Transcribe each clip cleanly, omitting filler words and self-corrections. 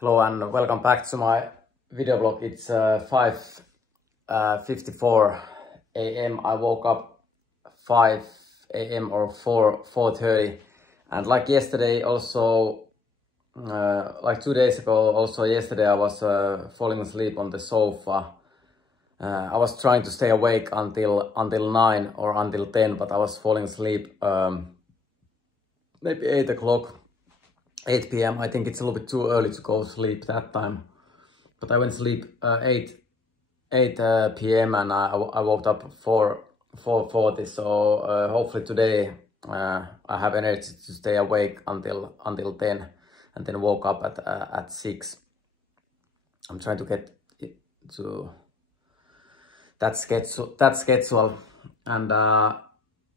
Hello and welcome back to my video blog. It's 5:54 a.m. I woke up 5 a.m. or 4:30, and like yesterday also, like 2 days ago, also yesterday I was falling asleep on the sofa. I was trying to stay awake until 9 or until 10, but I was falling asleep maybe 8 o'clock. 8 p.m. I think it's a little bit too early to go to sleep that time, but I went to sleep 8 p.m. and I woke up 4:40. So hopefully today I have energy to stay awake until 10, and then woke up at 6. I'm trying to get to that schedule, and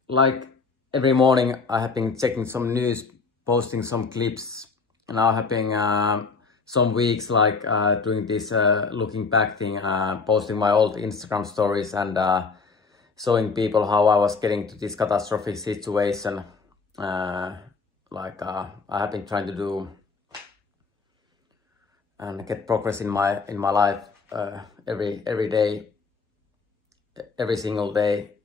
like every morning I have been checking some news, posting some clips, and now having some weeks like doing this looking back thing, posting my old Instagram stories and showing people how I was getting to this catastrophic situation. I have been trying to do and get progress in my life every day, every single day,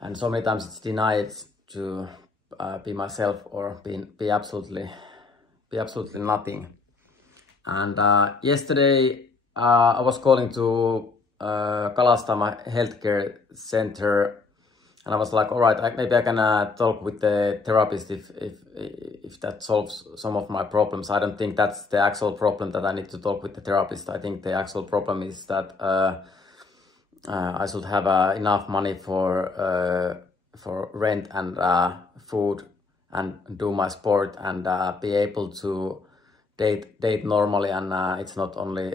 and so many times it's denied to be myself or be absolutely nothing. And yesterday I was calling to Kalastama healthcare center, and I was like, all right, maybe I can talk with the therapist if that solves some of my problems. I don't think that's the actual problem that I need to talk with the therapist. I think the actual problem is that I should have enough money for rent and food, and do my sport, and be able to date normally, and it's not only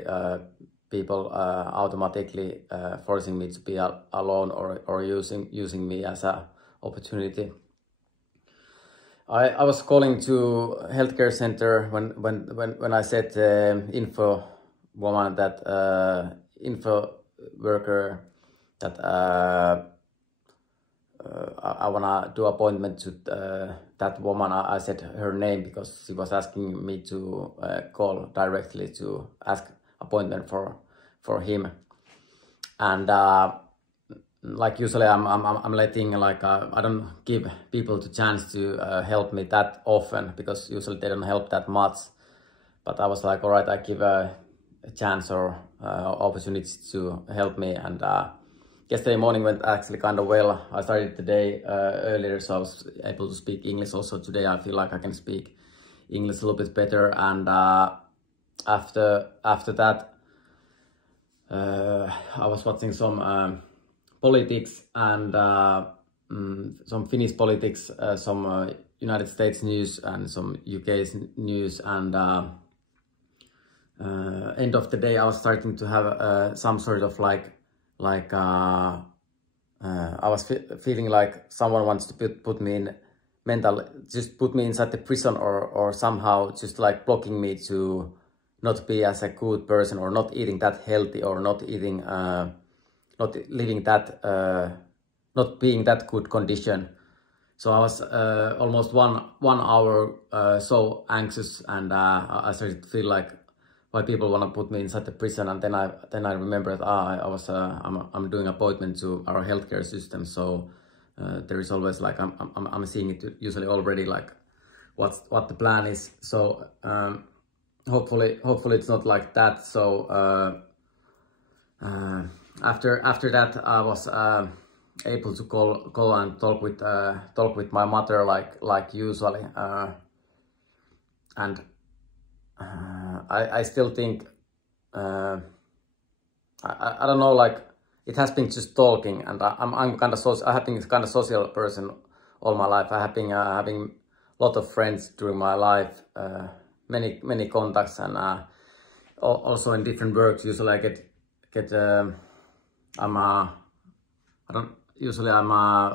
people automatically forcing me to be alone or using me as a opportunity. I was calling to healthcare center when I said info woman, that info worker, that I wanna do appointment to that woman. I said her name because she was asking me to call directly to ask appointment for him. And like usually I'm letting, like I don't give people the chance to help me that often, because usually they don't help that much. But I was like, all right, I give a chance or opportunity to help me. And yesterday morning went actually kind of well. I started the day earlier, so I was able to speak English. Also today I feel like I can speak English a little bit better. And after that I was watching some politics, and some Finnish politics, some United States news and some UK's news. And end of the day I was starting to have some sort of like I was feeling like someone wants to put me in just put me inside the prison, or somehow just like blocking me to not be as a good person, or not eating that healthy, or not eating not living that not being that good condition. So I was almost one hour so anxious, and I started to feel like, why people want to put me inside the prison. And then I remembered I'm doing appointment to our healthcare system, so there is always like I'm seeing it usually already, like what the plan is. So hopefully it's not like that. So after that I was able to call and talk with my mother like usually, and I still think I don't know, like it has been just talking, and I'm kind of I have been kind of social person all my life. I have been having a lot of friends during my life, many contacts, and also in different works. Usually I get I'm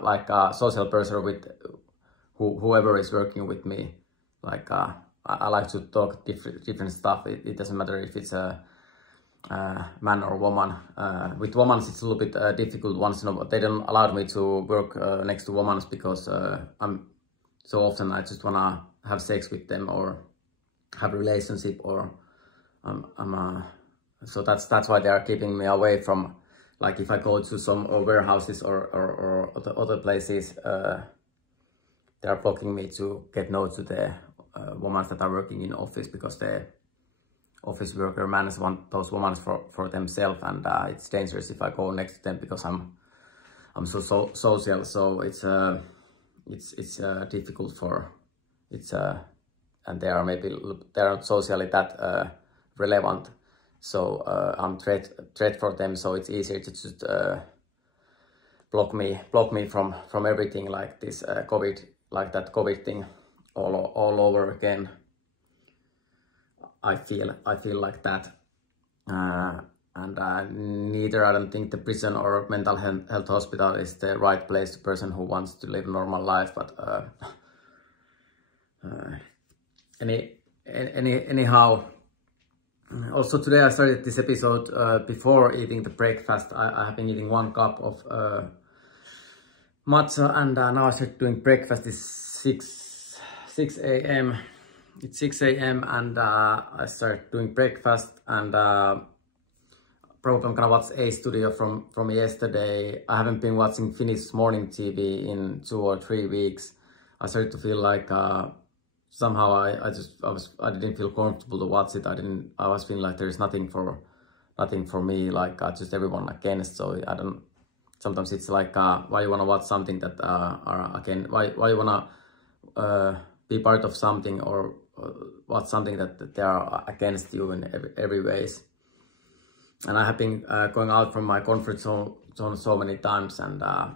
like a social person with whoever is working with me. Like I like to talk different stuff. It doesn't matter if it's a man or woman. With women it's a little bit difficult once in a while. They don't allow me to work next to women, because I'm so often I just wanna have sex with them, or have a relationship, or so that's why they are keeping me away from, like, if I go to some warehouses or other places, they are blocking me to get notes to the women that are working in office, because the office worker mans want those women for themselves, and it's dangerous if I go next to them, because I'm so social. So it's difficult for and they are not socially that relevant. So I'm threat for them. So it's easier to just block me from everything, like this COVID, like that COVID thing all over again. I feel like that, and neither I don't think the prison or mental health hospital is the right place to person who wants to live a normal life. But anyhow, also today I started this episode before eating the breakfast. I have been eating 1 cup of matcha, and now I started doing breakfast. It's 6 a.m. It's 6 a.m. and I started doing breakfast, and probably I'm gonna watch A Studio from yesterday. I haven't been watching Finnish morning TV in 2 or 3 weeks. I started to feel like somehow I didn't feel comfortable to watch it. I was feeling like there's nothing for me, like just everyone against. So I don't. Sometimes it's like why you wanna watch something that are again? Why you wanna be part of something, or watch something that they are against you in every ways. And I have been going out from my comfort zone so many times, and I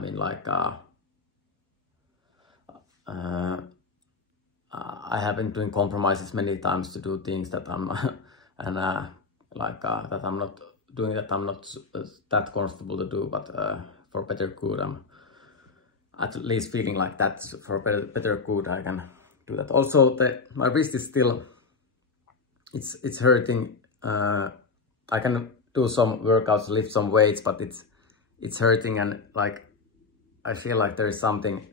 mean, like I have been doing compromises many times to do things that I'm and that I'm not doing, that I'm not that comfortable to do, but for better good, I'm at least feeling like that. For better good, I can do that. Also, my wrist is still, it's hurting. I can do some workouts, lift some weights, but it's hurting, and like I feel like there is something.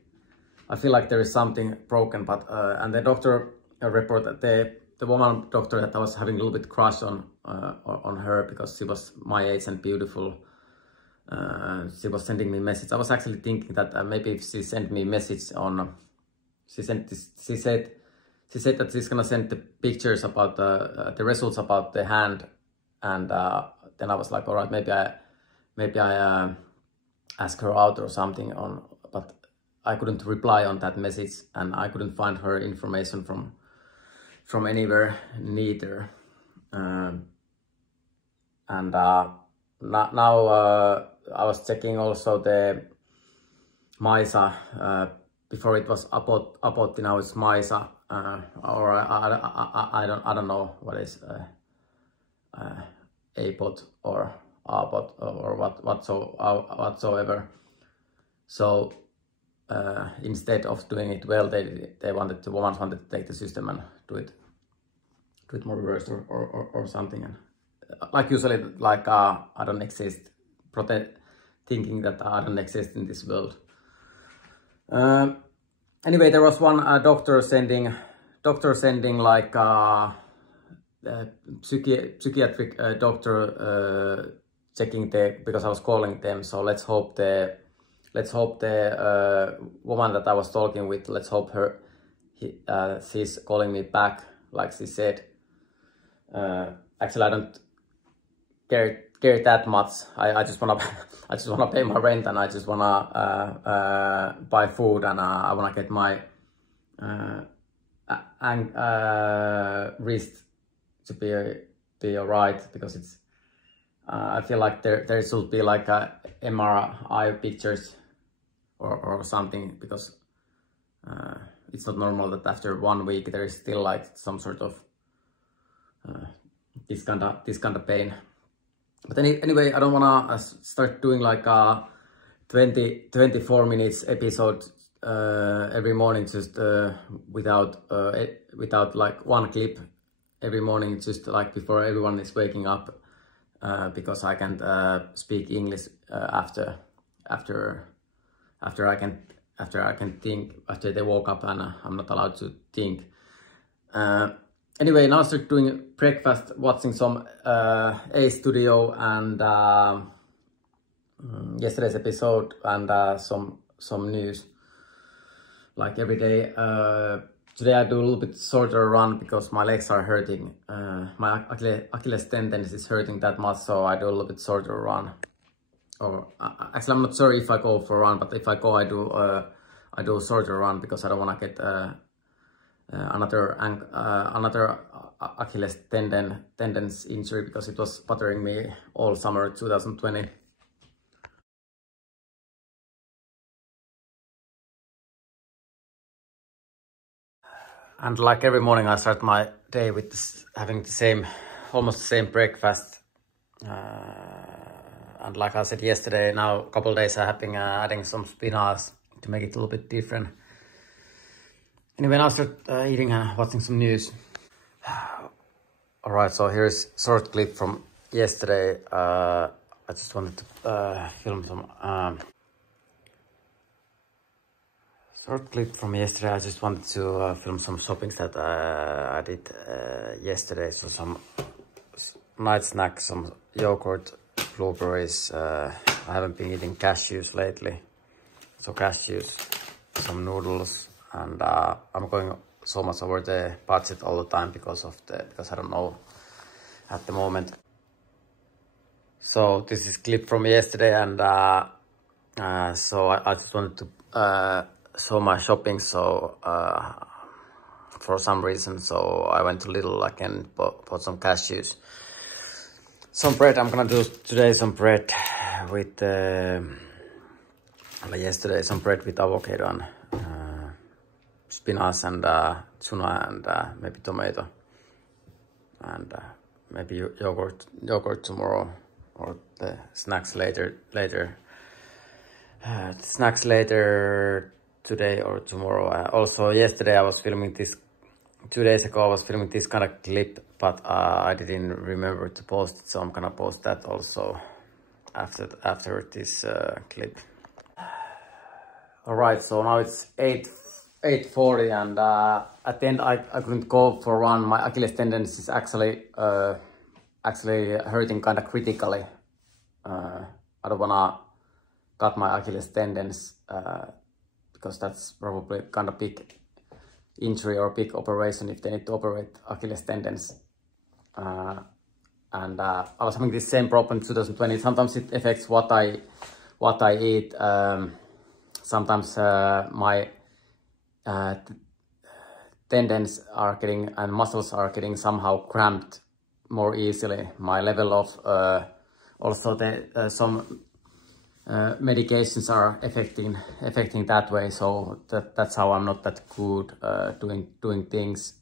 I feel like there is something broken. But and the doctor reported, the woman doctor that I was having a little bit crush on her, because she was my age and beautiful. She was sending me message. I was actually thinking that maybe if she sent me a message on, she said that she's gonna send the pictures about the results about the hand, and then I was like, all right, maybe I ask her out or something on, but I couldn't reply on that message, and I couldn't find her information from anywhere neither. And now I was checking also the MISA. Before it was about now it's MISA, or I don't know what is APOT or APOT or whatsoever. So instead of doing it well, the women wanted to take the system and do it more reverse or something. And like usually, like I don't exist, thinking that I don't exist in this world. Anyway, there was one doctor sending like psychiatric doctor checking because I was calling them. So let's hope the woman that I was talking with, let's hope she's calling me back, like she said. Actually, I don't care that much. I just wanna pay my rent, and I just wanna buy food, and I wanna get my wrist to be alright, because it's I feel like there should be like a MRI pictures or something, because it's not normal that after 1 week there is still like some sort of this kind of pain. But anyway, I don't wanna start doing like a 24 minutes episode every morning, just without like one clip every morning, just like before everyone is waking up, because I can't speak English after I can after I can think, after they woke up and I'm not allowed to think. Anyway, now I start doing breakfast, watching some A Studio and yesterday's episode and some news. Like every day. Today I do a little bit shorter run because my legs are hurting. My Achilles tendon is hurting that much, so I do a little bit shorter run. Or actually, I'm not sure if I go for a run, but if I go, I do a shorter run because I don't want to get another Achilles tendons injury, because it was bothering me all summer 2020. And like every morning, I start my day with having almost the same breakfast. And like I said yesterday, now a couple of days I have been adding some spinach to make it a little bit different. Anyway, now I start eating and watching some news. Alright, so here's a short clip from yesterday. I just wanted to film some... short clip from yesterday. I just wanted to film some shoppings that I did yesterday. So some night snacks, some yogurt, blueberries. I haven't been eating cashews lately. So cashews, some noodles, and I'm going so much over the budget all the time because I don't know at the moment. So this is a clip from yesterday, and so I just wanted to show my shopping. So for some reason, so I went to Lidl again, bought some cashews, some bread. I'm gonna do today some bread with yesterday some bread with avocado and spinach and tuna and maybe tomato, and maybe yogurt tomorrow, or the snacks later snacks later today or tomorrow. Also yesterday I was filming this, 2 days ago I was filming this kind of clip, but I didn't remember to post it, so I'm gonna post that also after this clip. Alright, so now it's 8:40, and at the end I couldn't go for a run. My Achilles tendon is actually hurting kind of critically. I don't wanna cut my Achilles tendons because that's probably kind of big injury or big operation if they need to operate Achilles tendons. And I was having this same problem in 2020. Sometimes it affects what I eat. Sometimes my tendons are getting and muscles are getting somehow cramped more easily. My level of also some medications are affecting that way, so that's how I'm not that good doing things,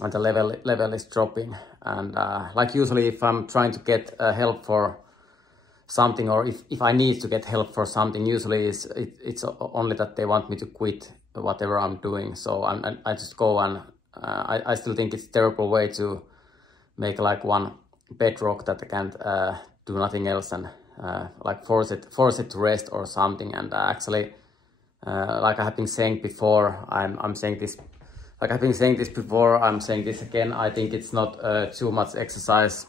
and the level is dropping. And like usually if I'm trying to get help for something, or if I need to get help for something, usually it's only that they want me to quit whatever I'm doing. So I just go, and I still think it's a terrible way to make like one bedrock that I can't do nothing else, and like force it to rest or something. And actually, like I have been saying before, I'm saying this, like I've been saying this before, I'm saying this again. I think it's not too much exercise.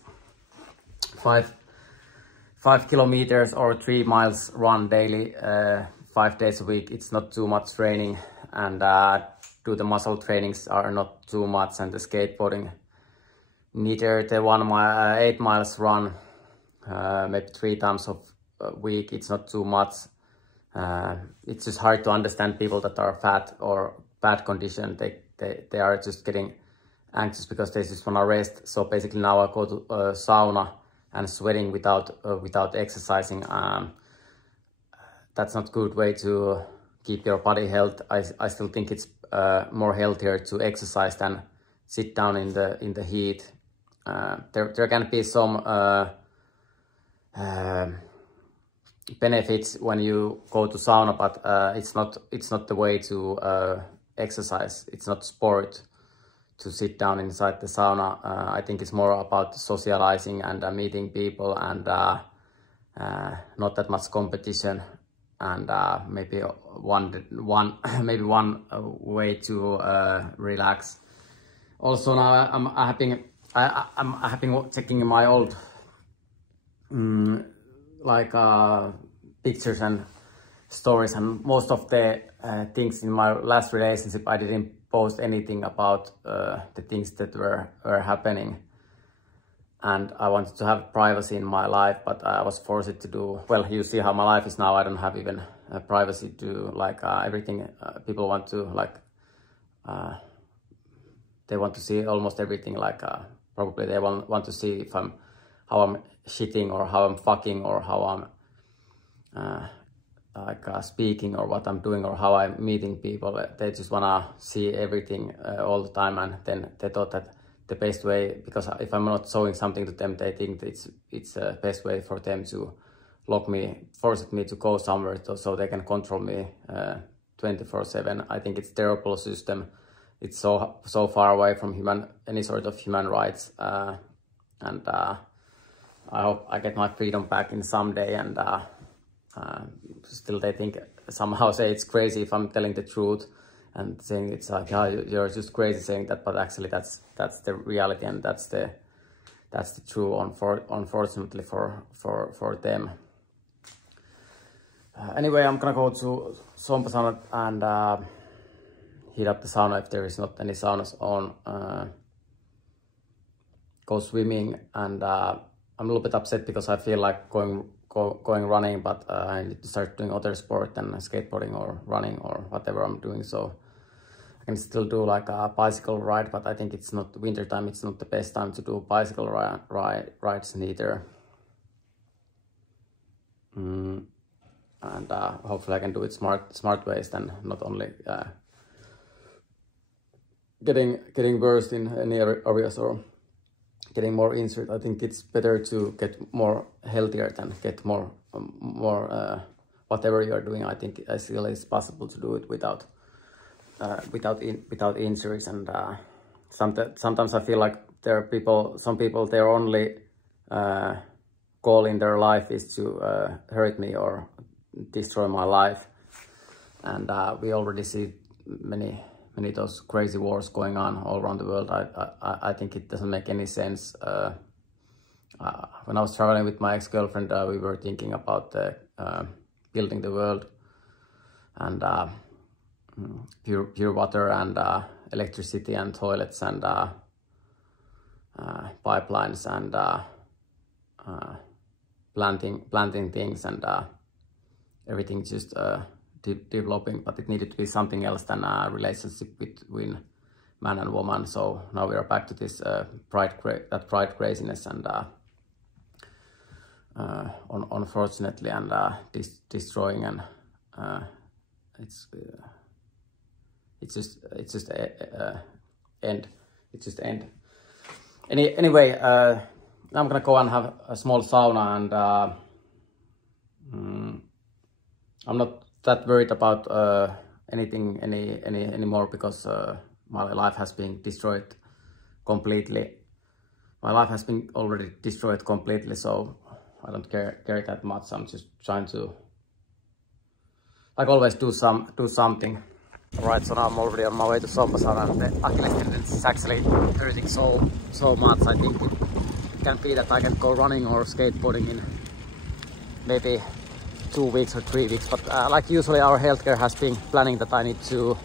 5 kilometers or 3 miles run daily, 5 days a week. It's not too much training, and do the muscle trainings are not too much, and the skateboarding, neither the 8 miles run, maybe 3 times a week. It's not too much. It's just hard to understand people that are fat or bad condition. They are just getting anxious because they just want to rest. So basically now I go to sauna and sweating without exercising. That's not a good way to keep your body health. I still think it's more healthier to exercise than sit down in the heat. There can be some benefits when you go to sauna, but it's not the way to exercise. It's not sport to sit down inside the sauna. I think it's more about socializing and meeting people, and not that much competition. and maybe one way to relax. Also now I'm having checking my old pictures and stories, and most of the things in my last relationship I didn't post anything about the things that were happening, and I wanted to have privacy in my life, but I was forced to do, well, you see how my life is now. I don't have even privacy to everything. People want to they want to see almost everything, probably they want to see if how I'm shitting or how I'm fucking or how I'm speaking or what I'm doing or how I'm meeting people. They just wanna see everything all the time, and then they thought that the best way, because if I'm not showing something to them, they think it's the best way for them to lock me, force me to go somewhere so they can control me 24/7. I think it's a terrible system. It's so far away from any sort of human rights, and I hope I get my freedom back in someday. And still they think, somehow say it's crazy if I'm telling the truth and saying it's like, oh, you're just crazy saying that, but actually that's the reality, and that's the true, unfortunately for them. Anyway, I'm gonna go to sompasauna and heat up the sauna if there is not any saunas on. Go swimming, and I'm a little bit upset because I feel like going running, but I need to start doing other sport than skateboarding or running or whatever I'm doing. So I can still do like a bicycle ride, but I think it's not winter time. It's not the best time to do bicycle rides neither. And hopefully I can do it smart ways, than not only getting worse in any other areas or getting more injured. I think it's better to get more healthier than get more whatever you're doing. I think still it's possible to do it without injuries. And sometimes I feel like there are some people, their only goal in their life is to hurt me or destroy my life. And we already see many those crazy wars going on all around the world. I think it doesn't make any sense. When I was traveling with my ex-girlfriend, we were thinking about building the world, and pure water and electricity and toilets and pipelines and planting things, and everything just developing, but it needed to be something else than a relationship between man and woman. So now we are back to this pride craziness, and unfortunately, and destroying, and it's just end. It's just end. Anyway, I'm gonna go and have a small sauna, and I'm not that worried about anything anymore, because my life has been destroyed completely. My life has been already destroyed completely, so I don't care that much. I'm just trying to, like always, do something. Alright, so now I'm already on my way to sompasauna, and the Achilles tendon is actually hurting so much. I think it can be that I can go running or skateboarding in maybe 2 weeks or 3 weeks, but like usually our healthcare has been planning that I need to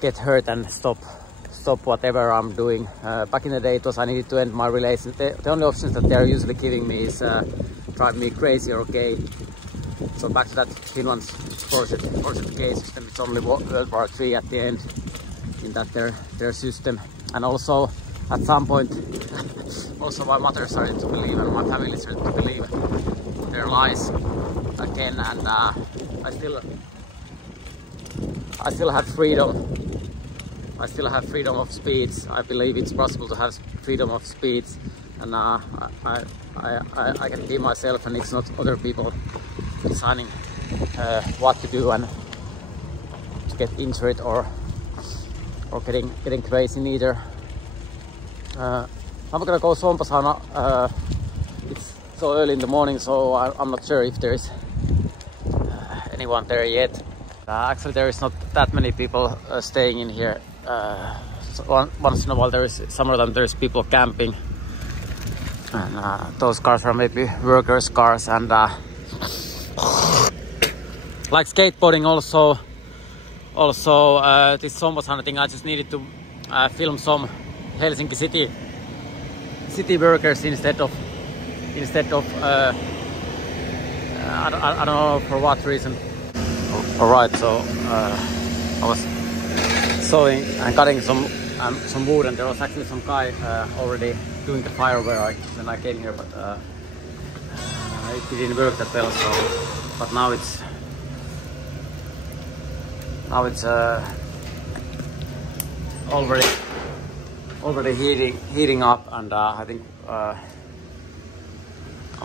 get hurt and stop whatever I'm doing. Back in the day it was I needed to end my relationship. The only options that they're usually giving me is drive me crazy or gay. So back to that Finland's forced gay system. It's only World War III at the end in that their system. And also at some point also my mother started to believe, and my family started to believe their lies again, and I still have freedom. I still have freedom of speech. I believe it's possible to have freedom of speech, and I can be myself, and it's not other people deciding what to do and to get injured or getting crazy neither. I'm gonna go sompasauna. It's so early in the morning, so I'm not sure if there is anyone there yet. Actually, there is not that many people staying in here. So once in a while, some of them there's people camping, and those cars are maybe workers' cars. And like skateboarding, also this sompasauna thing. I just needed to film some Helsinki city workers instead of I don't know for what reason. Alright, so I was sawing and cutting some wood, and there was actually some guy already doing the fire when I came here, but it didn't work that well. So, but now it's already heating up, and I think I'm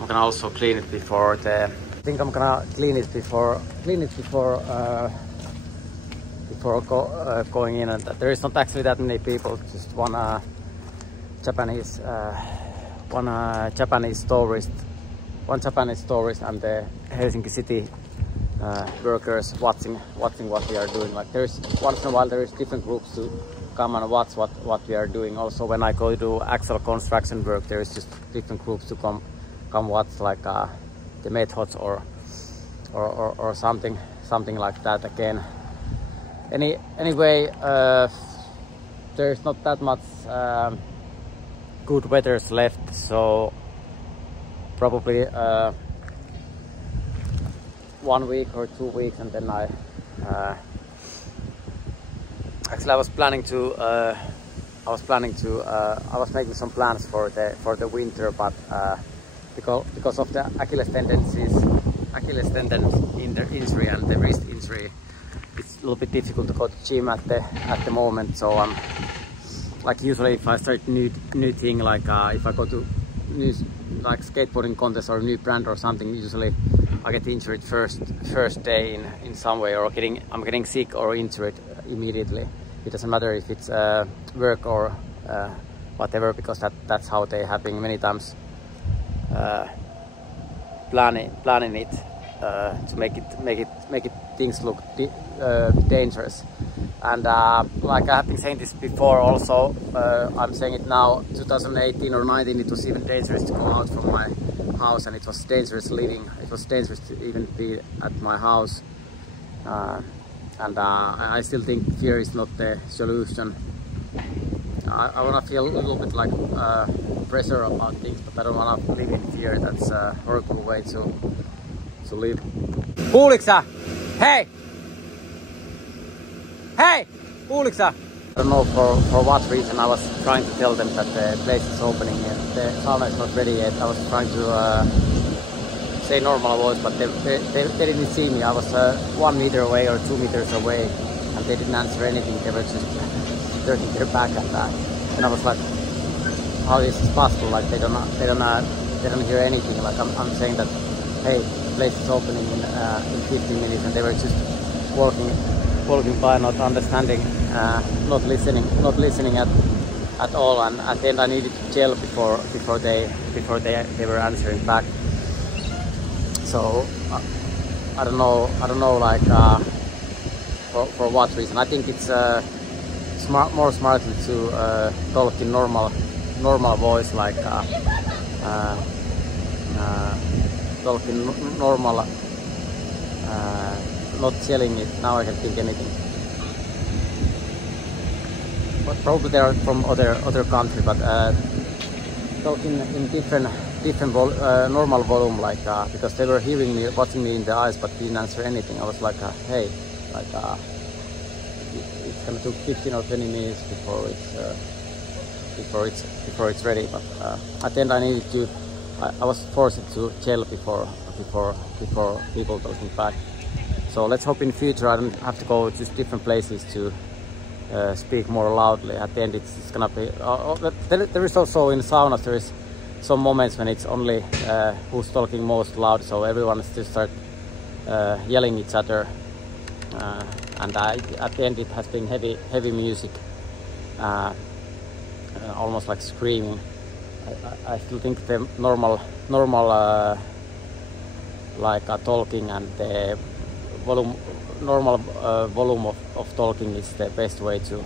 gonna also clean it before the. I think I'm gonna clean it before going in, and there is not actually that many people. Just one Japanese tourist, and the Helsinki city workers watching what we are doing. Like there's once in a while there is different groups to come and watch what we are doing. Also, when I go to actual construction work, there is just different groups to come watch, like the methods or something like that. Again, anyway, there is not that much good weathers left, so probably 1 week or 2 weeks, and then actually I was making some plans for the winter, but because of the Achilles tendon injury and the wrist injury, it's a little bit difficult to go to gym at the moment. So like usually if I start new thing, like if I go to new like skateboarding contest or a new brand or something, usually I get injured first day in some way, or I'm getting sick or injured immediately. It doesn't matter if it's work or whatever, because that's how they happen many times. Planning it to make it things look dangerous. And like I have been saying this before, also I'm saying it now. 2018 or 19, it was even dangerous to go out from my house, and it was dangerous living. It was dangerous to even be at my house. And I still think fear is not the solution. I want to feel a little bit like pressure about things, but I don't want to live in fear. That's a horrible way to live. Kuuliksä? Hey! Hey! Kuuliksä? I don't know for what reason I was trying to tell them that the place is opening and the sauna is not ready yet. I was trying to say normal voice, but they didn't see me. I was 1 meter away or 2 meters away, and they didn't answer anything. They were just turning their back at that, and I was like, how is this possible? Like they don't hear anything. Like I'm saying that, hey, the place is opening in 15 minutes, and they were just walking by, not understanding, not listening at all. And at the end I needed to yell before they were answering back. So I don't know like for what reason. I think it's more smartly to talk in normal voice, like talk in normal, not yelling it. Now I can think anything. But probably they are from other country, but talking in different normal volume, like because they were hearing me, watching me in the eyes, but didn't answer anything. I was like, hey, like it's gonna take 15 or 20 minutes before it's ready. But at the end I needed to. I was forced to yell before people talking back. So let's hope in future I don't have to go to different places to speak more loudly. At the end it's gonna be. There is also in saunas there is some moments when it's only who's talking most loud, so everyone just start yelling each other, and at the end it has been heavy music, almost like screaming. I still think the normal like talking and the normal volume of talking is the best way to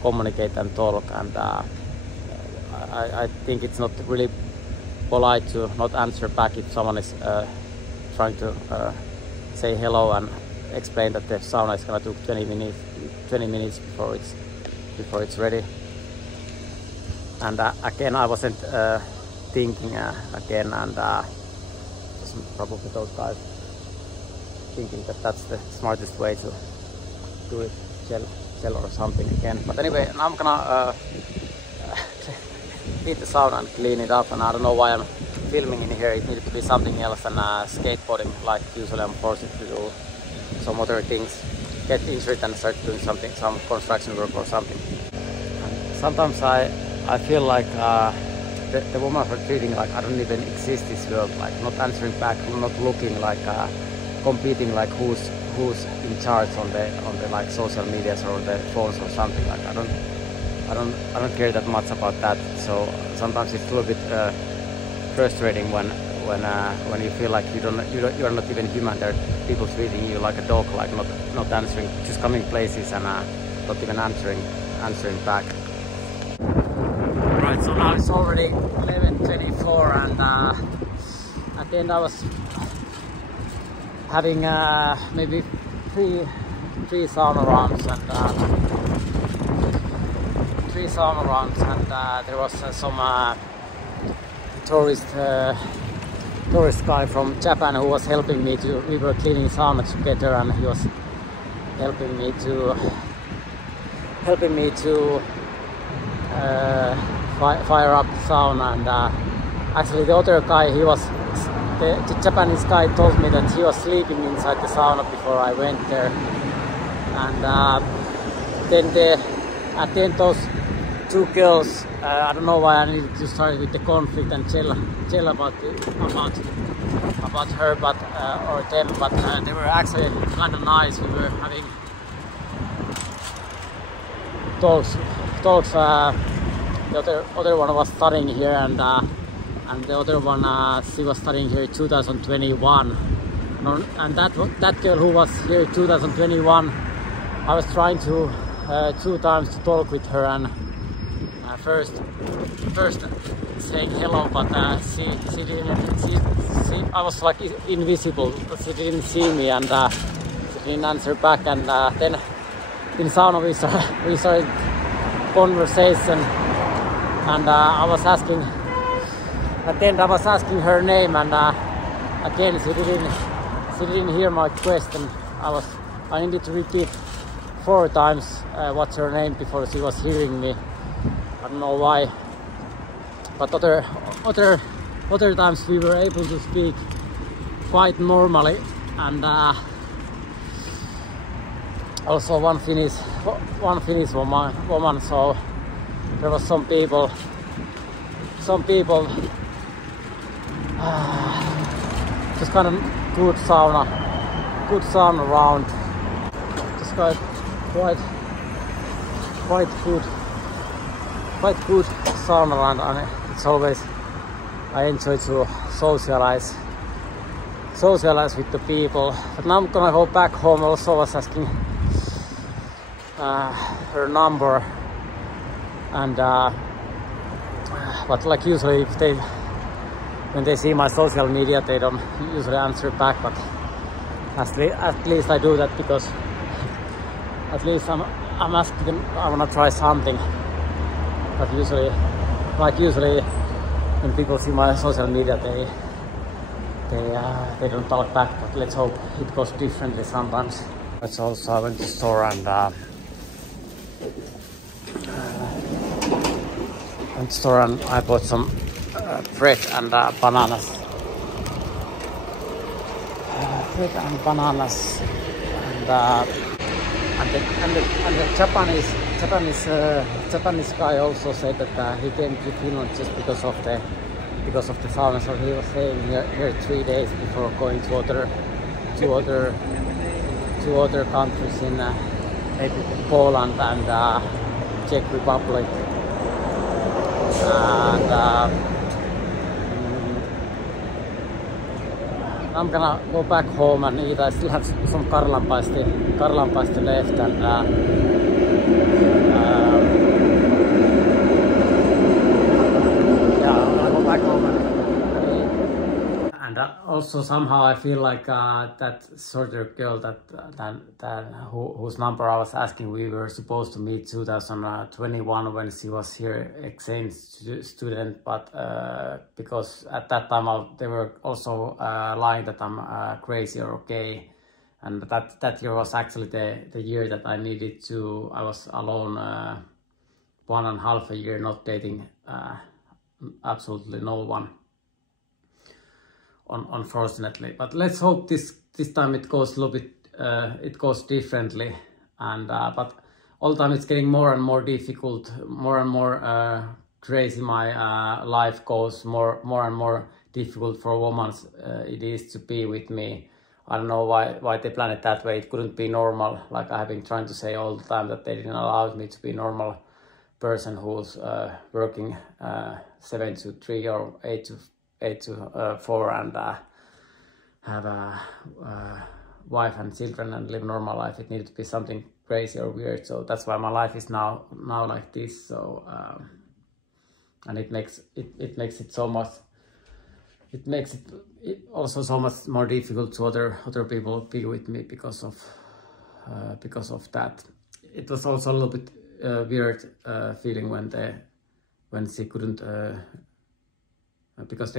communicate and talk, and I think it's not really polite to not answer back if someone is trying to say hello and explain that the sauna is gonna take 20 minutes before it's ready. And again, I wasn't thinking again, and probably those guys thinking that that's the smartest way to do it, gel or something again. But anyway, now I'm gonna clean the sauna and clean it up, and I don't know why I'm filming in here. It needed to be something else than skateboarding, like usually I'm forced to do some other things, get injured and start doing something, some construction work or something. And sometimes I feel like the women are treating like I don't even exist this world, like not answering back, not looking, like competing, like who's in charge on the like social medias or the phones or something. Like I don't care that much about that. So sometimes it's a little bit frustrating when you feel like you're not even human. There are people treating you like a dog, like not answering, just coming places and not even answering back. Right, so now it's already 11:24, and at the end I was having maybe three sauna rounds, and there was some tourist guy from Japan who was helping me to. We were cleaning sauna together, and he was helping me to fire up the sauna. And actually, the other guy, the Japanese guy told me that he was sleeping inside the sauna before I went there. And then at the end, those two girls, I don't know why I needed to start with the conflict and tell about her, but or them, but they were actually kind of nice. We were having talks. The other one was studying here, and the other one she was studying here in 2021. And that girl who was here in 2021, I was trying to 2 times to talk with her, and first saying hello, but she didn't. I was like invisible. She didn't see me, and she didn't answer back. And then in sauna we started conversation, and I was asking. At the end, I was asking her name, and again she didn't hear my question. I needed to repeat 4 times what's her name before she was hearing me. I don't know why, but other times we were able to speak quite normally, and also one Finnish woman. So there was some people just kind of good sauna around. Just quite good sauna, and it's always, I enjoy to socialize with the people. But now I'm gonna go back home. Also was asking her number, and but like usually when they see my social media, they don't usually answer back, but at least I do that, because at least I'm asking them, I wanna try something. But usually when people see my social media, they don't talk back, but let's hope it goes differently sometimes. But also I went to the store, and I bought some bread and bananas. And the Japanese guy also said that he came to Finland just because of the sauna. So he was staying here 3 days before going to two other countries in maybe Poland and Czech Republic. And I'm gonna go back home and eat. I still have some karlanpaisti left, and yeah, I'm gonna go back home and eat. And also somehow I feel like that shorter girl whose number I was asking, we were supposed to meet 2021 when she was here exchange student, but because at that time they were also lying that I'm crazy or gay, and that year was actually the year that I was alone 1.5 years, not dating absolutely no one. Unfortunately, but let's hope this time it goes a little bit it goes differently, and but all the time it's getting more and more difficult, more and more crazy. My life goes more and more difficult for women. It is to be with me. I don't know why they planned it that way. It couldn't be normal. Like I have been trying to say all the time, that they didn't allow me to be a normal person who's working 7 to 3 or 8 to 4 and have a wife and children and live a normal life. It needed to be something crazy or weird. So that's why my life is now like this. So and it makes it so much. It makes it also so much more difficult to other people be with me because of that. It was also a little bit weird feeling when she couldn't. Because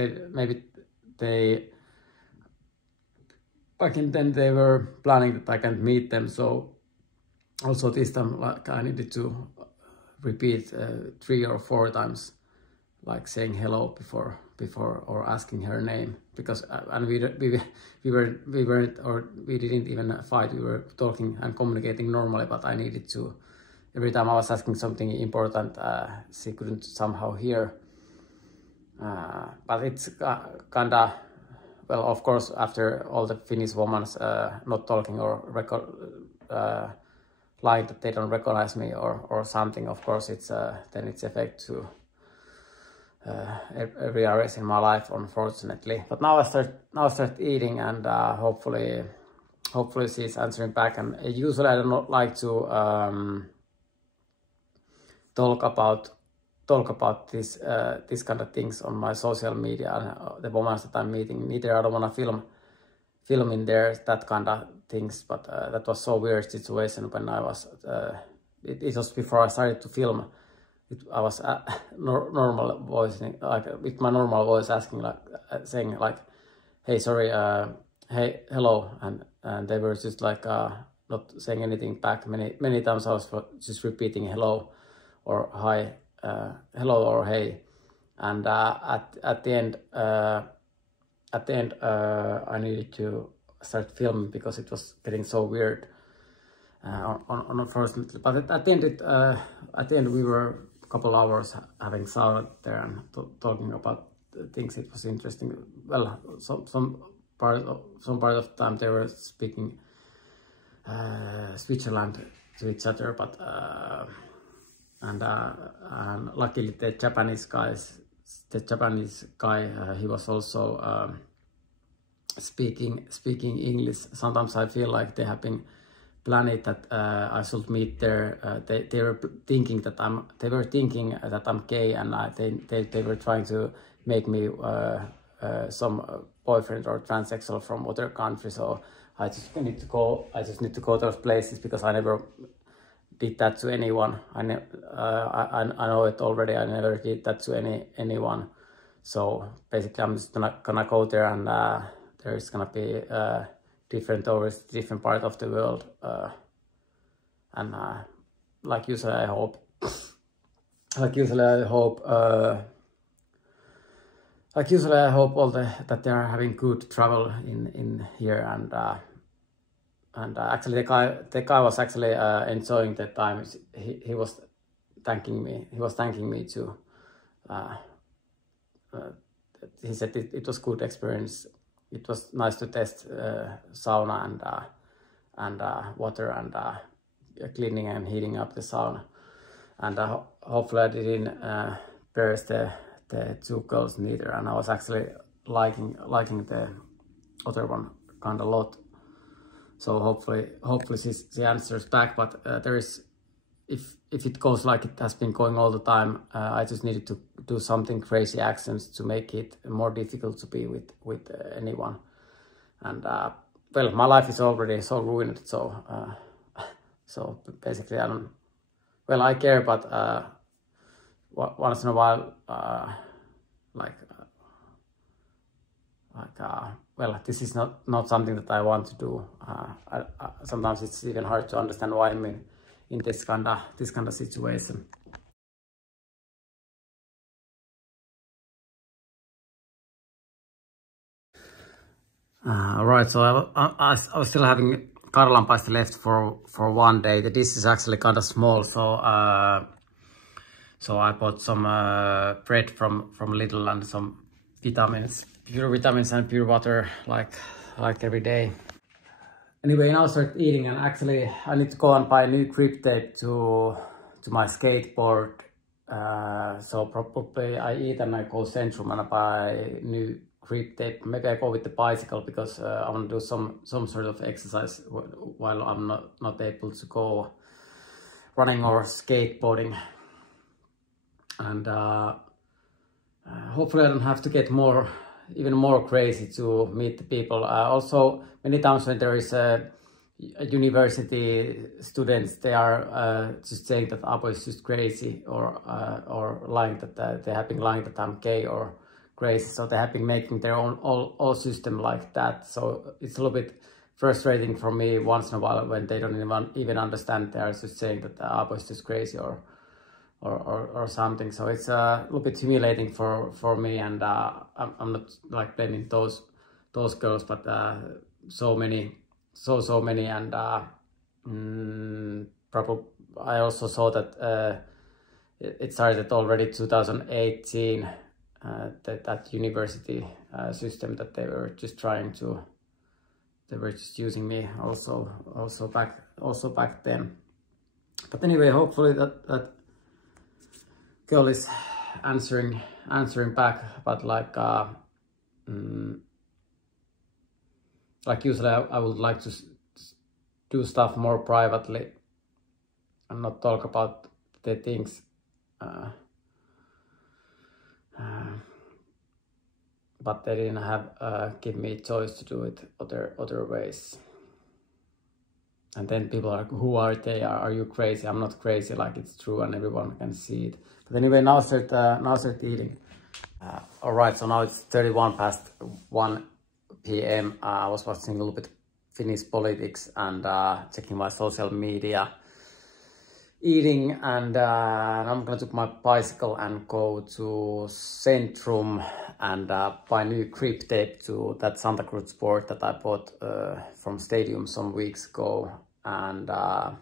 back then they were planning that I can't meet them, so also this time like I needed to repeat 3 or 4 times, like saying hello before or asking her name, because and we weren't, or we didn't even fight. We were talking and communicating normally, but I needed to, every time I was asking something important, she couldn't somehow hear. But it's kinda, well, of course, after all the Finnish women not talking or lying that they don't recognize me or something, of course it's then it's effect to every areas in my life, unfortunately. But now I start eating, and hopefully she's answering back. And usually I don't like to talk about this kind of things on my social media and the women that I'm meeting. Neither I don't want to film in there that kind of things, but that was so weird situation when I was it was before I started to film. I was normal voice, like with my normal voice, asking like saying like, hey, sorry, hey, hello, and they were just like not saying anything back. Many times I was just repeating hello or hi, hello or hey, and at the end I needed to start filming because it was getting so weird. Unfortunately, but at the end we were a couple hours having sauna there and talking about things. It was interesting. Well, some part of the time they were speaking Switzerland to each other, but and luckily the Japanese guy, he was also speaking English. Sometimes I feel like they have been planning that I should meet there. They were thinking that I'm gay, and they were trying to make me some boyfriend or transsexual from other country. So I just need to go those places because I never did that to anyone. I know it already. I never did that to anyone. So basically, I'm just gonna go there, and there is gonna be different stories, different part of the world, and like usually I hope all that they are having good travel in here, and actually the guy was actually enjoying the time. He was thanking me too. He said it was good experience. It was nice to test sauna and water and cleaning and heating up the sauna. And hopefully I didn't embarrass the 2 girls neither. And I was actually liking other one kind of lot. So hopefully she answers back. But there is, if it goes like it has been going all the time, I just needed to do something crazy actions to make it more difficult to be with anyone. And well, my life is already so ruined. So so basically, I care, but once in a while, well, this is not something that I want to do. Sometimes it's even hard to understand why I'm in this kind of situation. Right, so I was still having karlanpaiste left for one day. The dish is actually kind of small, so so I bought some bread from Lidl and some vitamins, pure vitamins and pure water, like every day. Anyway, now I start eating, and actually I need to go and buy a new grip tape to my skateboard. So probably I eat and I go Centrum and I buy new grip tape. Maybe I go with the bicycle because I want to do some sort of exercise while I'm not able to go running or skateboarding. And hopefully I don't have to get even more crazy to meet the people. Also, many times when there is a university students, they are just saying that Abo is just crazy, or lying that they have been lying that I'm gay or crazy. So they have been making their own all system like that. So it's a little bit frustrating for me once in a while when they don't even understand. They are just saying that Abo is just crazy or something. So it's a little bit humiliating for me, and I'm not like blaming those girls, but so many, and probably I also saw that it started already 2018, that university system that they were just using me also back then. But anyway, hopefully that girl is answering back. But like usually I would like to do stuff more privately and not talk about the things. But they didn't have give me choice to do it other ways. And then people are like, who are they? Are you crazy? I'm not crazy, like it's true and everyone can see it. But anyway, now start eating. All right, so now it's 31 past 1 p.m. I was watching a little bit Finnish politics and checking my social media, eating, and I'm gonna take my bicycle and go to Centrum and buy new grip tape to that Santa Cruz board that I bought from Stadium some weeks ago. And I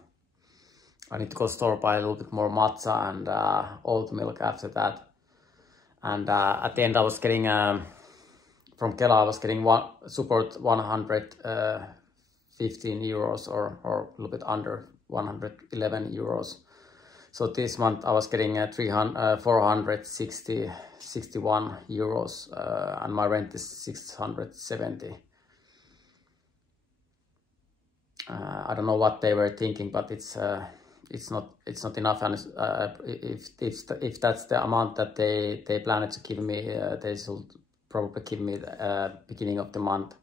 need to go store buy a little bit more matcha and oat milk after that. And at the end I was getting from Kela I was getting support 115 euros or a little bit under 111 euros. So this month I was getting 461 euros and my rent is 670. I don't know what they were thinking, but it's not enough. And if that's the amount that they planned to give me, they should probably give me the beginning of the month.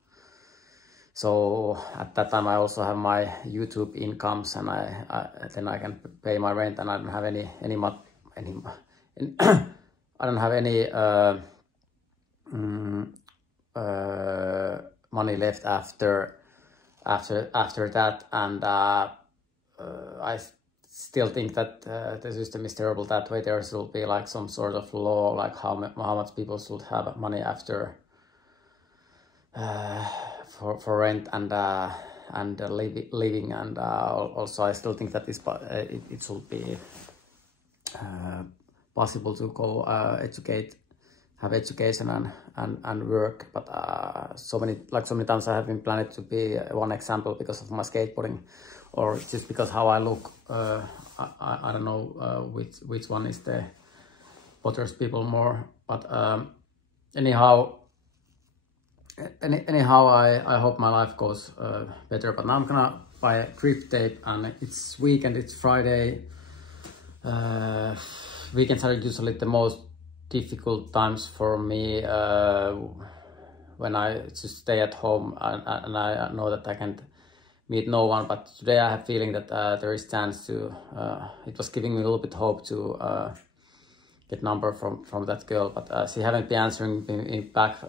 So at that time I also have my YouTube incomes, and then I can pay my rent, and I don't have any I don't have any money left after that. And I still think that the system is terrible that way. There should be like some sort of law, like how much people should have money after for rent and living. And also I still think that it should be possible to go have education and work. But so many times I have been planned to be one example because of my skateboarding, or just because how I look. I don't know which one is the bothers people more. But anyhow, anyhow, I hope my life goes better. But now I'm gonna buy a grip tape, and it's weekend, it's Friday. Weekends are usually the most difficult times for me when I just stay at home and I know that I can't meet no one. But today I have feeling that there is chance to. It was giving me a little bit hope to get number from that girl, but she haven't been answering me back,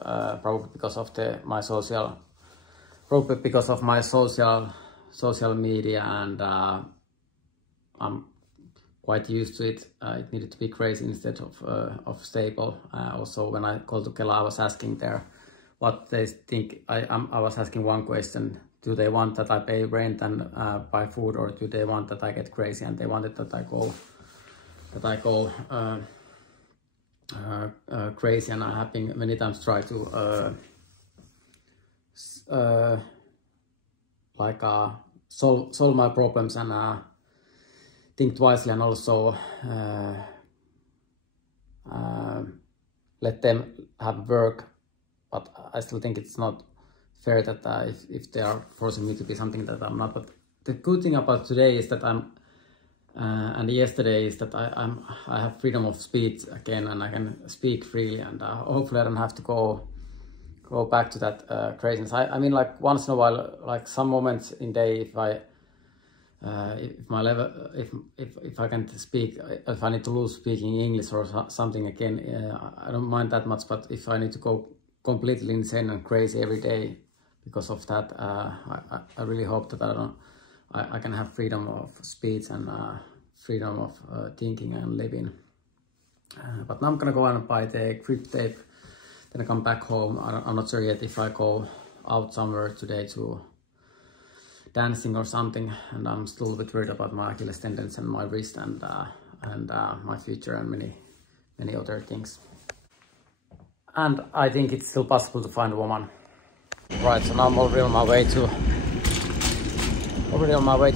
probably because of my social media, and I'm quite used to it. It needed to be crazy instead of stable. Also, when I called to Kela, I was asking there what they think. I was asking one question: do they want that I pay rent and buy food, or do they want that I get crazy? And they wanted that I go crazy, and I have been many times try to solve my problems and think wisely, and also let them have work. But I still think it's not fair that if they are forcing me to be something that I'm not. But the good thing about today is that and yesterday is that I have freedom of speech again, and I can speak freely, and hopefully I don't have to go back to that craziness. I mean, like once in a while, like some moments in day, if I can speak, if I need to lose speaking English or something again, I don't mind that much. But if I need to go completely insane and crazy every day because of that, I really hope that I can have freedom of speech and freedom of thinking and living. But now I'm gonna go and buy the grip tape, then I come back home. I'm not sure yet if I go out somewhere today to dancing or something, and I'm still a bit worried about my Achilles tendons and my wrist and my future and many other things. And I think it's still possible to find a woman. Right, so now I'm already on my way to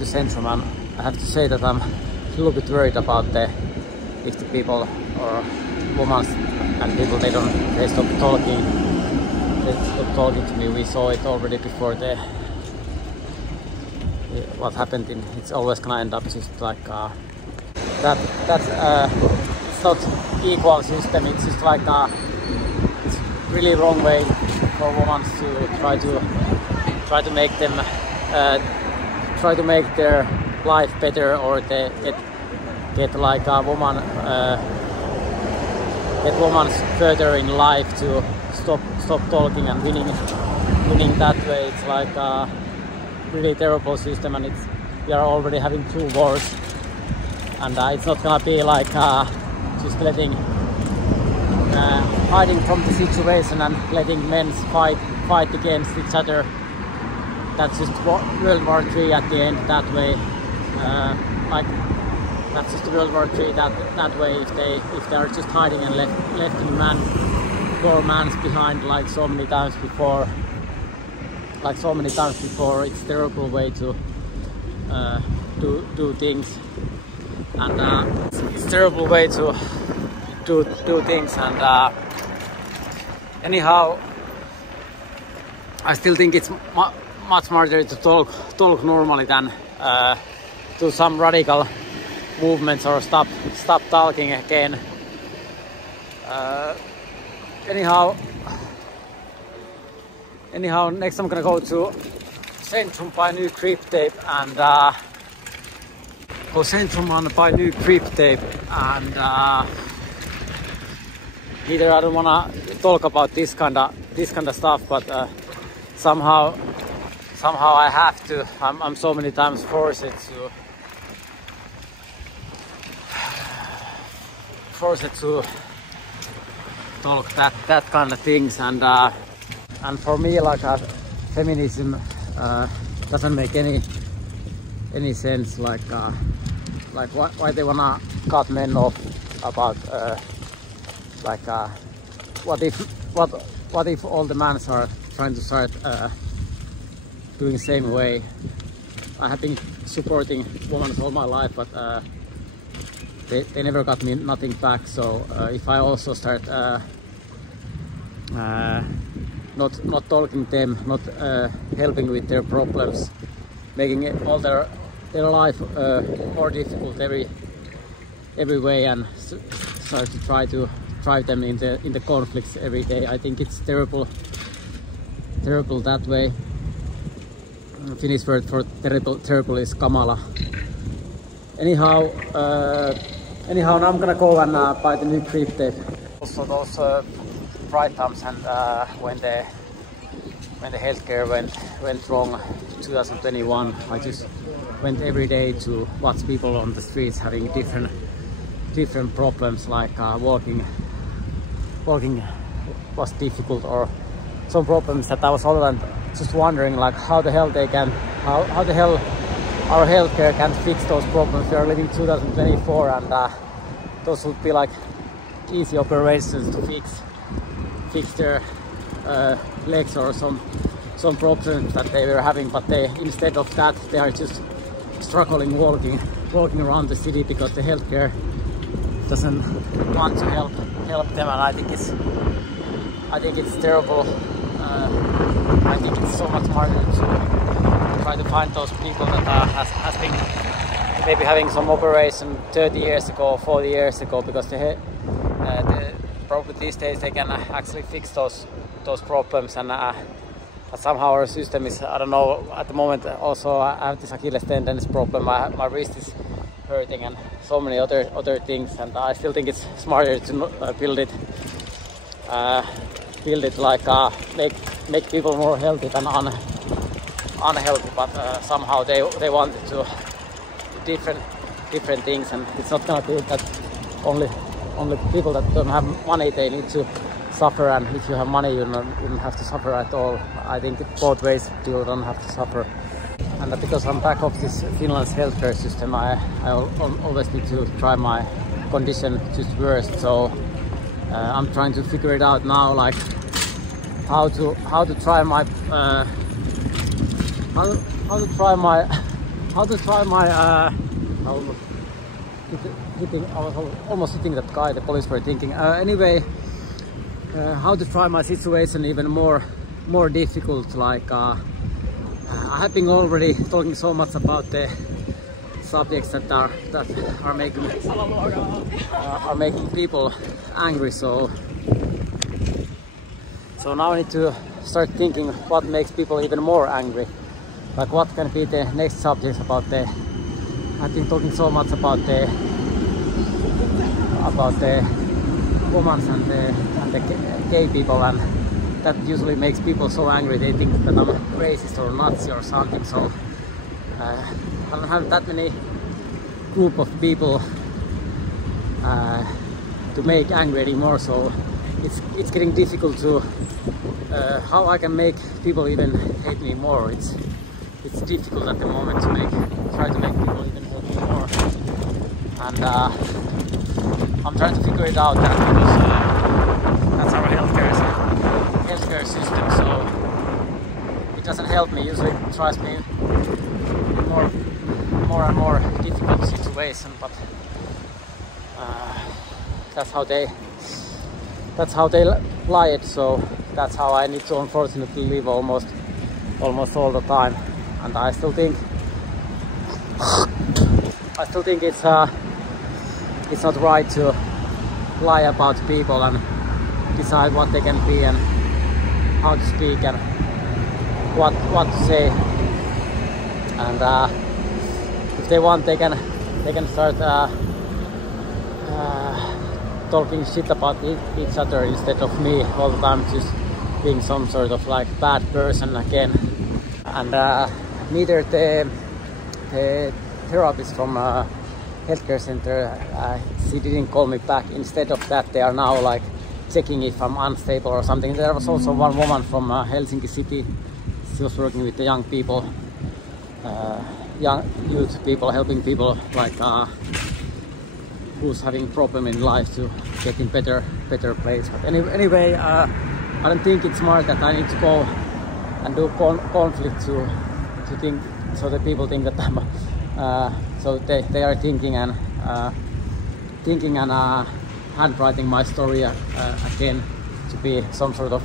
Centrum, and I have to say that I'm a little bit worried about if the people or women and people they stop talking to me. We saw it already before what happened it's always gonna end up just like that's it's not equal system. It's just like it's really wrong way for women to try to make them try to make their life better, or they get like a woman get women further in life to stop talking and winning that way. It's like a really terrible system, and we are already having 2 wars, and it's not gonna be like just letting hiding from the situation and letting men fight against each other. That's just World War III at the end that way. That's just World War III that way. If they are just hiding and letting poor mans behind like so many times before, it's a terrible way to do things, and it's a terrible way to do things. And anyhow, I still think it's much harder to talk normally than do some radical movements or stop talking again. Anyhow, next I'm gonna go to Centrum, buy new grip tape, and go Centrum and buy new grip tape, and either I don't wanna talk about this kind of stuff, but somehow I have to. I'm so many times forced to talk that kind of things, and for me, like feminism doesn't make any sense. Like why they wanna cut men off about what if all the men are trying to start doing the same way. I have been supporting women all my life, but they never got me nothing back. So if I also start not talking them, not helping with their problems, making all their life more difficult every way, and start to try to drive them in the conflicts every day. I think it's terrible that way. Finnish word for terrible is kamala. Anyhow, now I'm gonna go and buy the new grip tape. Also those bright times, and when the healthcare went wrong 2021, I just went every day to watch people on the streets having different problems, like walking was difficult, or some problems that I was all the time just wondering, like how the hell our healthcare can fix those problems. We are living 2024, and those would be like easy operations to fix their legs or some problems that they were having, but instead of that they are just struggling walking around the city because the healthcare doesn't want to help them, and I think it's terrible. I think it's so much harder to try to find those people that has been maybe having some operation 30 years ago, 40 years ago, because probably these days they can actually fix those problems, and somehow our system is, I don't know, at the moment also I have this Achilles tendons problem, my wrist is hurting, and so many other things, and I still think it's smarter to build it like make people more healthy than unhealthy, but somehow they want to do different things, and it's not gonna be that only people that don't have money, they need to suffer, and if you have money you don't have to suffer at all. I think both ways people don't have to suffer, and because I'm back of this Finland's healthcare system, I always need to try my condition just worse, so I'm trying to figure it out now, like how to try my I was almost hitting that guy, the police were thinking. Anyway, how to try my situation even more difficult, like I have been already talking so much about the subjects that are making people angry, so now I need to start thinking what makes people even more angry, like what can be the next subjects about I've been talking so much about the women and the gay people, and that usually makes people so angry. They think that I'm racist or Nazi or something, so I don't have that many group of people to make angry anymore, so it's getting difficult to how I can make people even hate me more. It's difficult at the moment to try to make people even hate me more, and I'm trying to figure it out, because that's our healthcare system, so it doesn't help me. Usually it tries me in more and more difficult situation, but that's how they lie it, so that's how I need to unfortunately live almost all the time. And I still think it's not right to lie about people and decide what they can be and how to speak and what to say. And if they want, they can start talking shit about each other instead of me all the time, just being some sort of like bad person again. And neither the therapist from healthcare center, she didn't call me back. Instead of that, they are now like checking if I'm unstable or something. There was also one woman from Helsinki city. She was working with the young people, young youth people, helping people like who's having problem in life to get in better place. But anyway, I don't think it's smart that I need to go and do conflict to think, so that people think that I'm so they are thinking and handwriting my story again to be some sort of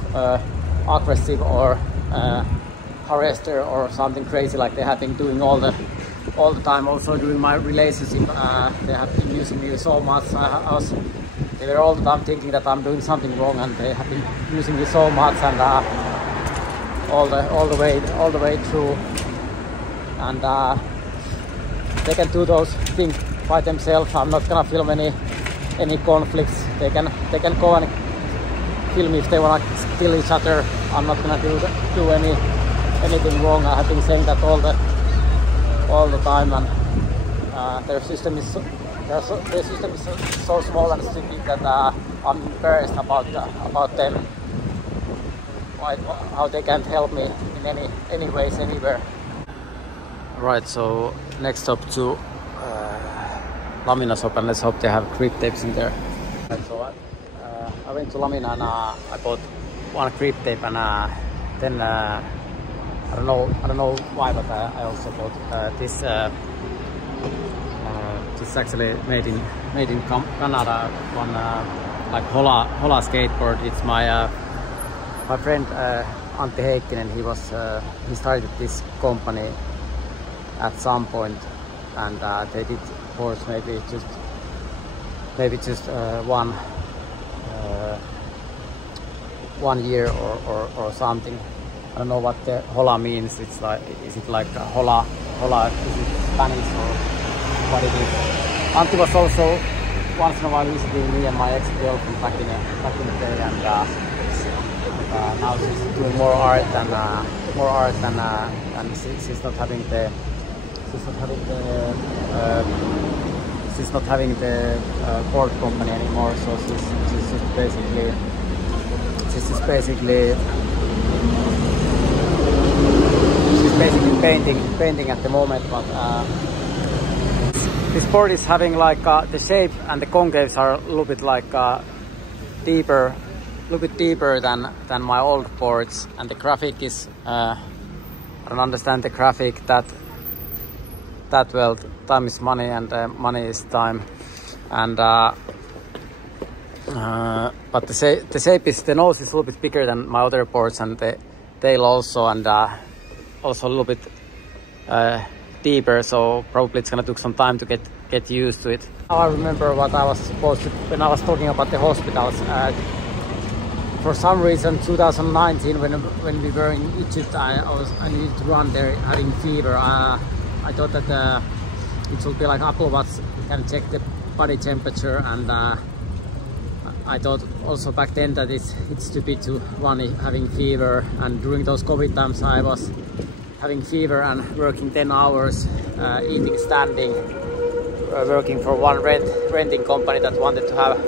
aggressive or harassed her or something crazy like they have been doing all the time. Also during my relationship, they have been using me so much. They were all the time thinking that I'm doing something wrong, and they have been using me so much, and all the way through. And they can do those things by themselves. I'm not gonna film any conflicts. They can go and film if they wanna kill each other. I'm not gonna do anything wrong. I have been saying that all the time, and their system is so small and stupid that I'm embarrassed about them. How they can't help me in any ways anywhere. Right, so next up to Lamina shop, and let's hope they have grip tapes in there. Right, so I went to Lamina and I bought one grip tape, and then I don't know why, but I also bought this. It's actually made in Canada. One like Hola skateboard. It's my friend Antti Heikkinen. He started this company at some point, and they did boards maybe just one year or something. I don't know what the Hola means. It's like, is it like Hola? Is it Spanish or what it is? Antti was also once in a while visiting me and my ex-girlfriend back in the day, and now she's doing more art and she's not having the board company anymore. So she's just basically painting at the moment, but this board is having like the shape and the concaves are a little bit like deeper than my old boards, and the graphic is I don't understand the graphic that well. Time is money, and money is time, and but the nose is a little bit bigger than my other boards, and the tail also, and also a little bit deeper, so probably it's gonna take some time to get used to it. Now I remember what I was supposed to, when I was talking about the hospitals. For some reason 2019 when we were in Egypt, I needed to run there having fever. I thought that it would be like Apple Watch, you can check the body temperature, and I thought also back then that it's stupid to run having fever, and during those COVID times I was having fever and working 10 hours, eating standing, working for one renting company that wanted to have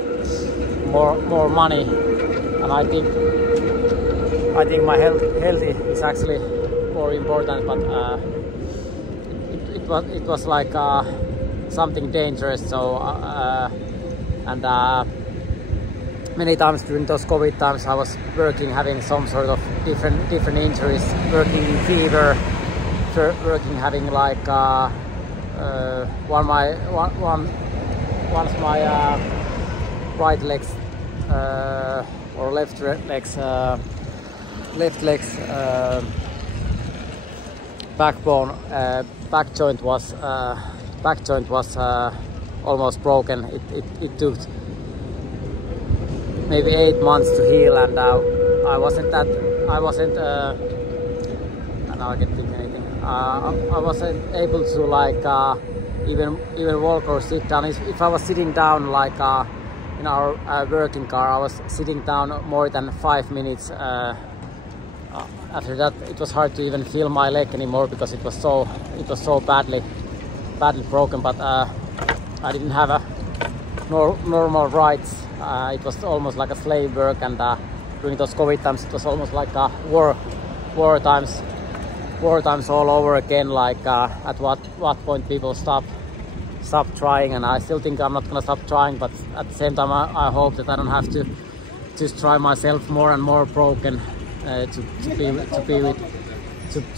more money, and I think my health is actually more important, but it was like something dangerous. So and many times during those COVID times I was working having some sort of different injuries, working in fever, working having like once my right legs or left legs back joint was almost broken. It took maybe 8 months to heal, and I wasn't able to like even walk or sit down. If I was sitting down like in our working car, I was sitting down more than 5 minutes. After that, it was hard to even feel my leg anymore because it was so badly broken. But I didn't have a normal rights. It was almost like a slave work, and during those COVID times, it was almost like war times all over again. Like at what point people stop trying, and I still think I'm not gonna stop trying. But at the same time, I hope that I don't have to just try myself more and more broken to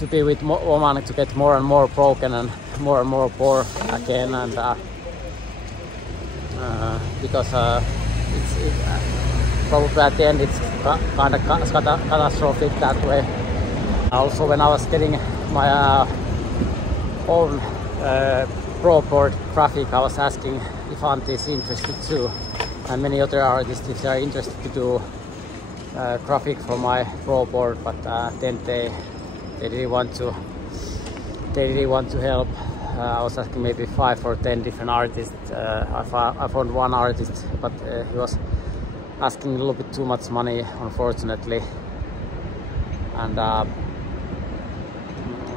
be with woman, to get more and more broken and more poor again, and because probably at the end it's kind of catastrophic that way. Also, when I was getting my own pro board graphic, I was asking if Antti is interested too, and many other artists if they are interested to do graphic for my pro board, but then they didn't want to. They didn't want to help. I was asking maybe 5 or 10 different artists. I found one artist, but he was asking a little bit too much money, unfortunately. And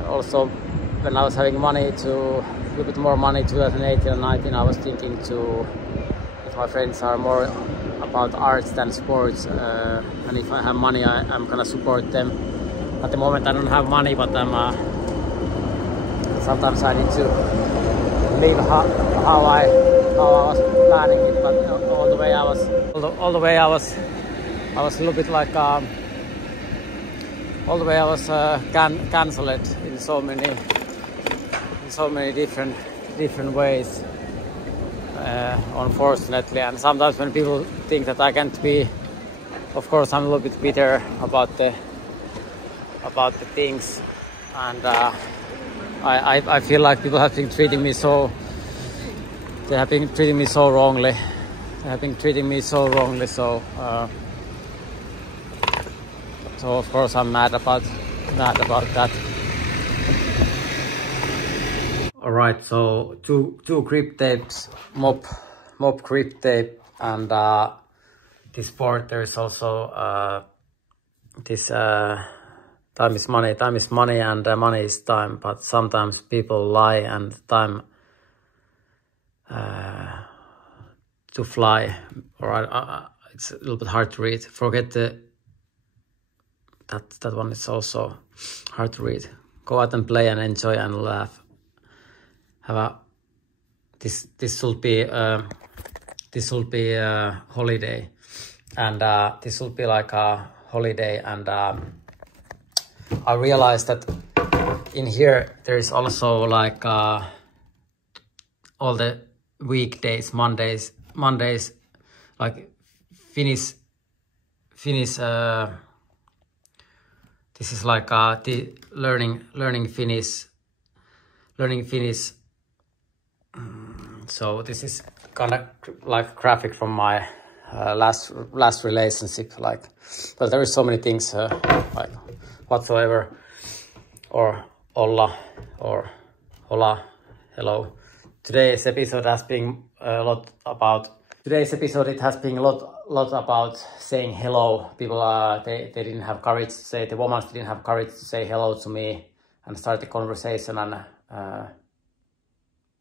also, when I was having money a little bit more money, 2018 and 19, I was thinking to, if my friends are more about arts than sports, and if I have money, I'm gonna support them. At the moment, I don't have money, but sometimes I need to live how I was planning it. But all the way I was a little bit like all the way I was cancelled in so many different ways, unfortunately. And sometimes when people think that I can't be, of course I'm a little bit bitter about the things, and I feel like people have been treating me so. They have been treating me so wrongly. So of course I'm mad about that. All right, so two grip tapes, mop grip tape, and this board. There is also this. Time is money, and money is time. But sometimes people lie, and time to fly. Or it's a little bit hard to read. Forget that one is also hard to read. Go out and play and enjoy and laugh. This should be a holiday, and this should be like a holiday, and I realized that in here there is also like all the weekdays, Mondays, like Finnish. This is like the learning Finnish. So this is kind of like graphic from my last relationship. Like, but there is so many things like whatsoever, or olla, or hola, hello. Today's episode has been a lot about. Today's episode it has been a lot about saying hello. People they didn't have courage to say. The woman didn't have courage to say hello to me and start the conversation, and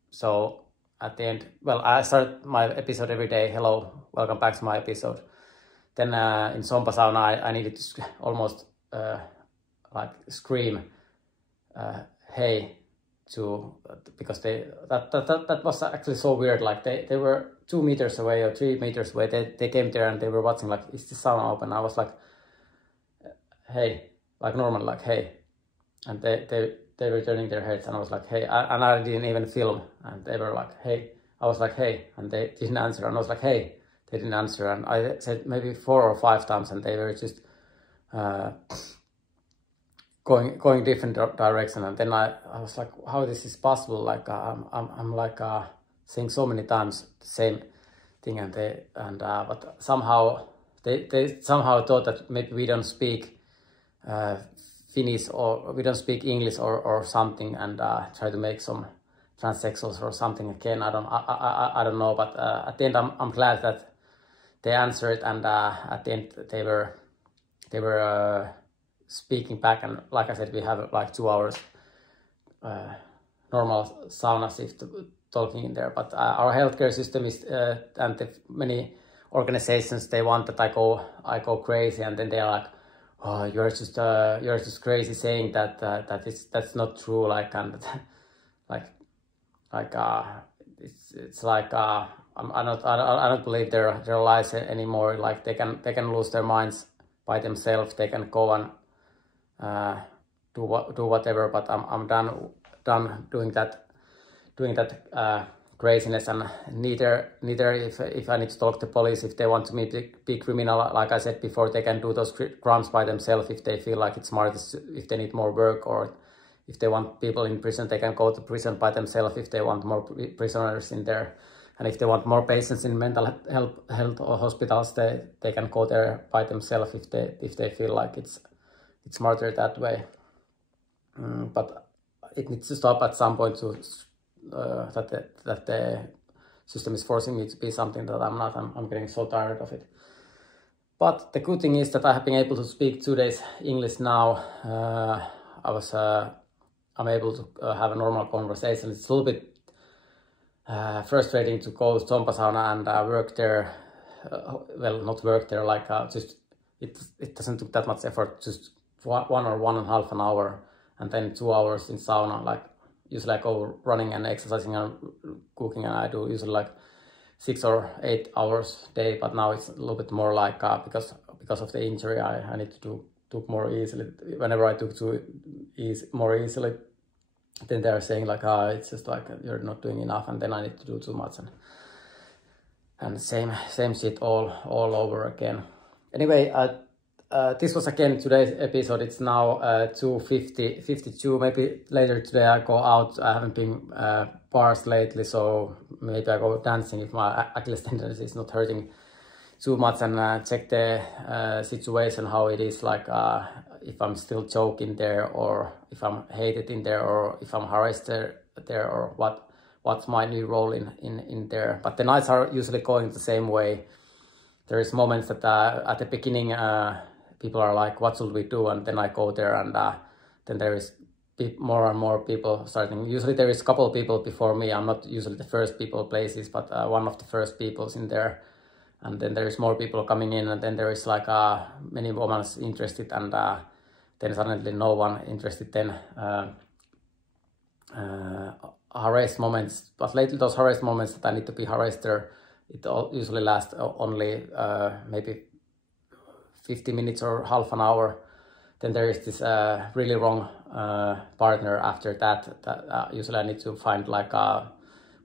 so at the end, well, I start my episode every day. Hello, welcome back to my episode. Then in sompasauna, I needed to almost like scream, hey, to, because that was actually so weird. Like they were 2 meters away or 3 meters away. They came there and they were watching, like, is the sauna open? I was like, hey, like normal, like hey, and they were turning their heads, and I was like, hey, and I didn't even film, and they were like, hey, I was like, hey, and they didn't answer, and I was like, hey, they didn't answer, and I said maybe 4 or 5 times, and they were just going different direction, and then I was like, how this is possible? Like I'm like saying so many times the same thing, and but somehow they somehow thought that maybe we don't speak Finnish, or we don't speak English or something, and try to make some transsexuals or something again. I don't know, but at the end I'm glad that they answered, and at the end they were speaking back, and like I said, we have like 2 hours normal sauna shift talking in there. But our healthcare system is and many organizations, they want that I go crazy, and then they're like, oh, you're just crazy saying that's not true, like, and it's like I don't believe their lies anymore. Like they can lose their minds by themselves. They can go and do whatever. But I'm done doing that craziness, and neither if I need to talk to police, if they want to be criminal, like I said before, they can do those crimes by themselves if they feel like it's smart, if they need more work, or if they want people in prison, they can go to prison by themselves if they want more prisoners in there. And if they want more patients in mental health or hospitals, they can go there by themselves if they feel like it's smarter that way. But it needs to stop at some point to that the system is forcing me to be something that I'm not. I'm getting so tired of it. But the good thing is that I have been able to speak 2 days English now. I'm able to have a normal conversation. It's a little bit frustrating to go to sompasauna and work there. Well, not work there, like just it doesn't take that much effort. Just 1 or 1.5 an hour, and then 2 hours in sauna. Like usually I go running and exercising and cooking, and I do usually like 6 or 8 hours a day. But now it's a little bit more like because of the injury, I need to do more easily. Whenever I took more easily, then they're saying like, it's just like you're not doing enough, and then I need to do too much, and same shit all over again. Anyway, this was again today's episode. It's now 2:52. Maybe later today I go out. I haven't been bars lately, so maybe I go dancing if my Achilles tendon is not hurting too much, and check the situation, how it is, like if I'm still joking there, or if I'm hated in there, or if I'm harassed there, or what's my new role in there. But the nights are usually going the same way. There is moments that at the beginning people are like, what should we do? And then I go there, and then there is more and more people starting. Usually there is a couple of people before me. I'm not usually the first people places, but one of the first people's in there. And then there is more people coming in, and then there is like many women interested, and then suddenly no one interested. Then harassed moments, but lately those harassed moments that I need to be harassed there, it usually lasts only maybe 50 minutes or half an hour. Then there is this really wrong partner after that usually I need to find like a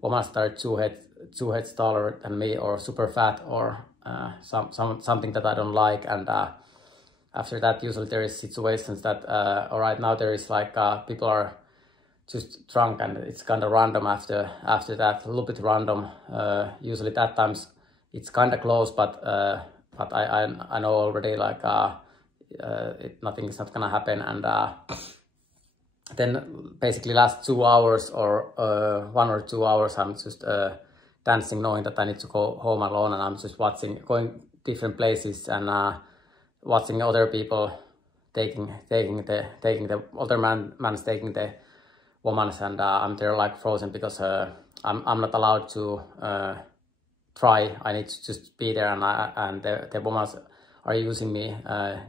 woman that are two heads taller than me, or super fat, or something that I don't like. And after that, usually there is situations that right now there is like people are just drunk, and it's kind of random after that, a little bit random. Usually that times it's kind of close, but I know already like nothing is not gonna happen. And then basically last 2 hours or 1 or 2 hours, I'm just dancing, knowing that I need to go home alone, and I'm just going different places, and watching other people taking the other man's taking the woman's, and I'm there like frozen, because I'm not allowed to try. I need to just be there, and the women are using me.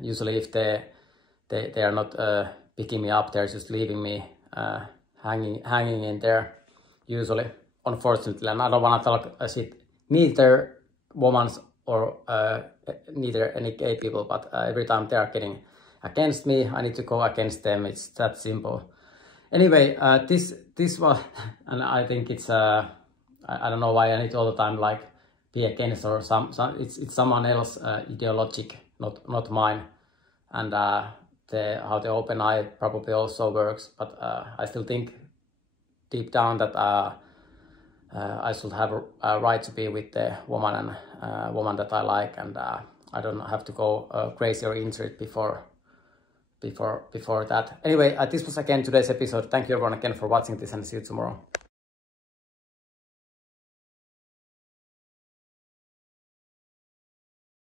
Usually if they are not picking me up, they're just leaving me hanging in there usually, unfortunately. And I don't want to talk shit neither women or neither any gay people, but every time they are getting against me, I need to go against them. It's that simple. Anyway, this was, and I think it's I don't know why I need to all the time like be against, or it's someone else ideologic, not mine. And how the open eye probably also works, but I still think deep down that I should have a right to be with the woman, and woman that I like, and I don't have to go crazy or injured before that. Anyway, this was again today's episode. Thank you everyone again for watching this, and see you tomorrow.